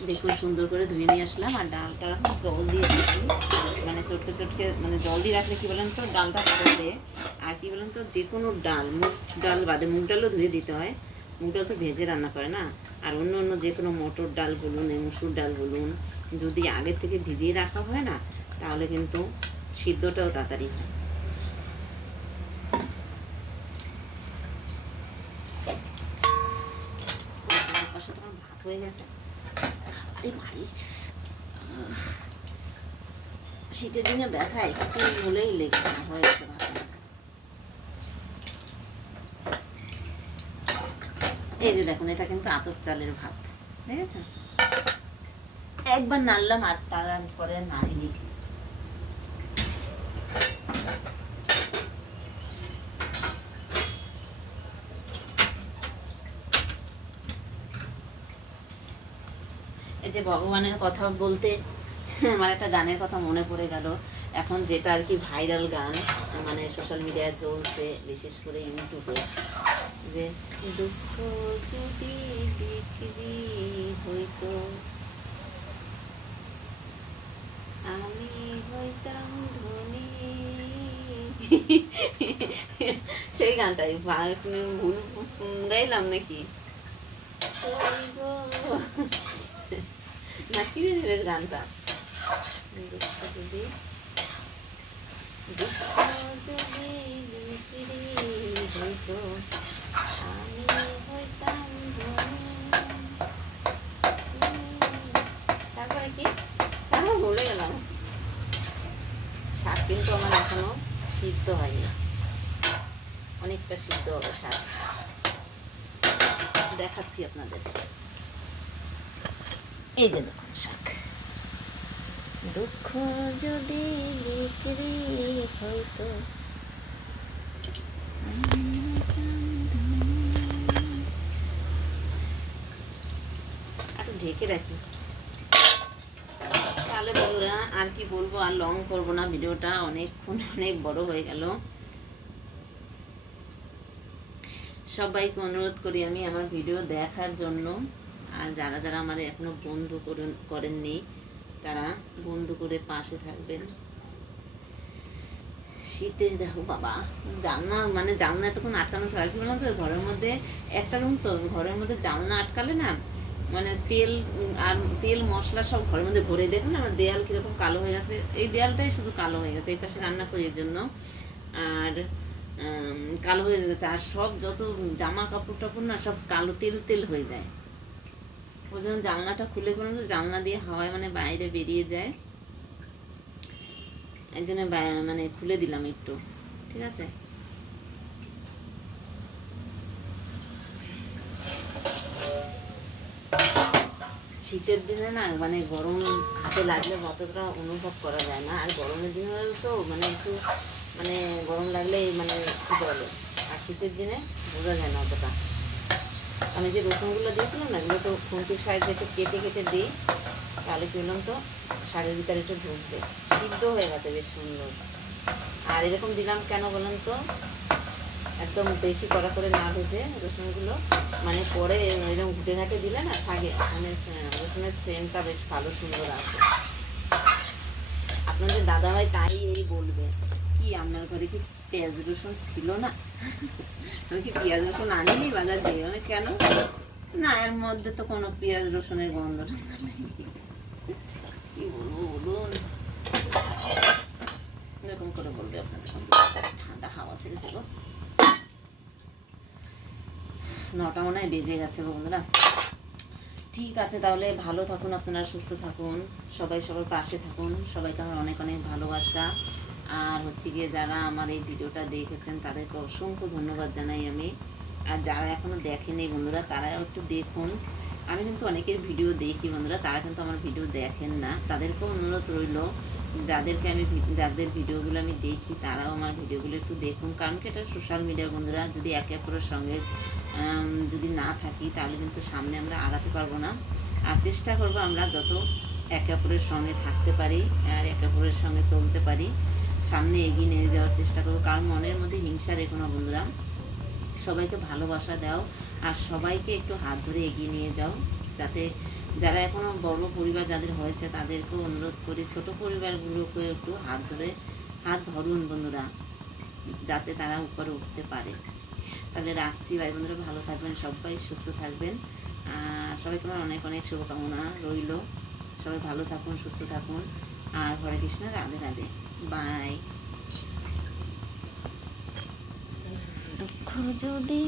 দেখুন সুন্দর করে ধুয়ে নিয়ে আসলাম। আর ডালটা জল দিয়ে দিচ্ছি, মানে চটকে চটকে, মানে জল দিয়ে রাখলে কী বলেন তো ডালটা পড়ে। আর কী বলেন তো, যে কোনো ডাল, মুগ ডাল বাদে, মুগ ডালও ধুয়ে দিতে হয়। মুগ ডাল তো ভেজে রান্না করে না। আর অন্য অন্য যে কোনো মটর ডাল বলুন, মুসুর ডাল বলুন, যদি আগের থেকে ভিজিয়ে রাখা হয় না তাহলে কিন্তু সিদ্ধটাও তাড়াতাড়ি হয়। পাশে তোমার ভাত হয়ে গেছে। আরে মারি, শীতের দিনে ব্যথা একটু হলেই লেগে হয়েছে ভাত। এই যে দেখুন, এটা কিন্তু আতপ চালের ভাত। দেখেছেন, একবার নাড়লাম আর তারপরে নাড়িনি। এই যে ভগবানের কথা বলতে আমার একটা গানের কথা মনে পড়ে গেল। এখন যেটা আর কি ভাইরাল গান, মানে সোশ্যাল মিডিয়ায় চলছে, বিশেষ করে ইউটিউবে, যে দুঃখ যদি বিক্রি হইতো আমি হইতাম ধনী। সেই গানটাই ভুল গাইলাম নাকি না, কি বেশ গানটা, দুঃখ যদি বিক্রি হইতো আমি হইতাম ধনী। তারপরে কি, তারপর ভুলে গেলাম। শাক কিন্তু আমার এখনো সিদ্ধ হয়নি, অনেকটা সিদ্ধ হবে শাক, দেখাচ্ছি আপনাদের। এই যে দেখুন শাক, দুঃখ যদি বিক্রি হইতো একটু ঢেকে রাখি। তাহলে বন্ধুরা আর কি বলবো, আর লং করবো না, ভিডিওটা অনেক বড় হয়ে গেল। সবাইকে অনুরোধ করি আমি আমার ভিডিও দেখার জন্য, আর যারা যারা আমার এখনো বন্ধু করেননি তারা বন্ধু করে পাশে থাকবেন। শীতে দেখো বাবা, জানলা এতক্ষণ আটকানো ছিল, আর কি বললাম তো, ঘরের মধ্যে একটা রুম তো, ঘরের মধ্যে জানলা আটকালে না, মানে তেল মশলা সব ঘরের মধ্যে ভরে, দেখুন আমার দেয়াল কিরকম কালো হয়ে গেছে, এই দেয়ালটাই শুধু কালো হয়ে গেছে, এই পাশে রান্না করি এর জন্য, আর কালো হয়ে গেছে, আর সব যত জামা কাপড় টাপড় না সব কালো তেল হয়ে যায়। ওই জন্য জানলাটা খুলে তো জানলা দিয়ে হাওয়ায় মানে বাইরে বেরিয়ে যায়, এর জন্য মানে খুলে দিলাম একটু, ঠিক আছে। শীতের দিনে না মানে গরম হাতে লাগলে অতটা অনুভব করা যায় না, আর গরমের দিনে তো মানে একটু মানে গরম লাগলে মানে জলে, আর শীতের দিনে বোঝা যায় না অতটা। আমি যে রসুনগুলো দিয়েছিলাম না, এগুলো তো খুন্তির সাহায্যে একটু কেটে দিই, তাহলে কি বললাম তো শাকের ভিতরে একটু ঢুকবে, সিদ্ধ হয়ে গেছে বেশ সুন্দর। আর এরকম দিলাম কেন বললাম তো, একদম বেশি কড়া করে না ভেজে রসুনগুলো, মানে পরে এরকম ঘুটে ঘাটে দিলে না থাকে, মানে রসুনের সেন্টটা বেশ ভালো সুন্দর আসে। আপনাদের দাদাভাই তাই এই বলবে, কি আপনার ঘরে কি পেঁয়াজ রসুন ছিল না? আমি কি পেঁয়াজ রসুন আনিনি বাজার দিয়ে? মানে কেন না, এর মধ্যে তো কোনো পেঁয়াজ রসুনের গন্ধ নেই। কি বলবো বলুন, এরকম করে বলবে আপনাদের। ঠান্ডা হাওয়া ছেড়েছে গো, 9টা মনে হয় বেজে গেছে গো বন্ধুরা। ঠিক আছে, তাহলে ভালো থাকুন আপনারা, সুস্থ থাকুন, সবাই সবার পাশে থাকুন, সবাইকে আমার অনেক ভালোবাসা। আর হচ্ছে গিয়ে যারা আমার এই ভিডিওটা দেখেছেন তাদেরকে অসংখ্য ধন্যবাদ জানাই আমি। আর যারা এখনও দেখেনি বন্ধুরা, তারা একটু দেখুন। আমি কিন্তু অনেকের ভিডিও দেখি বন্ধুরা, তারা কিন্তু আমার ভিডিও দেখেন না, তাদেরকেও অনুরোধ রইল, যাদের ভিডিওগুলো আমি দেখি তারাও আমার ভিডিওগুলো একটু দেখুন। কারণ কি এটা সোশ্যাল মিডিয়া বন্ধুরা, যদি একে অপরের সঙ্গে যদি না থাকি তাহলে কিন্তু সামনে আমরা আগাতে পারবো না। আর চেষ্টা করবো আমরা যত একে অপরের সঙ্গে থাকতে পারি আর একে অপরের সঙ্গে চলতে পারি, সামনে এগিয়ে নিয়ে যাওয়ার চেষ্টা করবো। কারণ মনের মধ্যে হিংসা রেখো না বন্ধুরা, সবাইকে ভালোবাসা দাও, আর সবাইকে একটু হাত ধরে এগিয়ে নিয়ে যাও, যাতে যারা এখনও বড় পরিবার যাদের হয়েছে তাদেরকেও অনুরোধ করি, ছোট পরিবারগুলোকে একটু হাত ধরুন বন্ধুরা, যাতে তারা উপরে উঠতে পারে। তাহলে রাখছি ভাই বন্ধুরা, ভালো থাকবেন, সবাই সুস্থ থাকবেন, সবাইকে আমার অনেক শুভকামনা রইল। সবাই ভালো থাকুন, সুস্থ থাকুন, আর হরে কৃষ্ণ, রাধে রাধে, বাই। দুঃখ যদি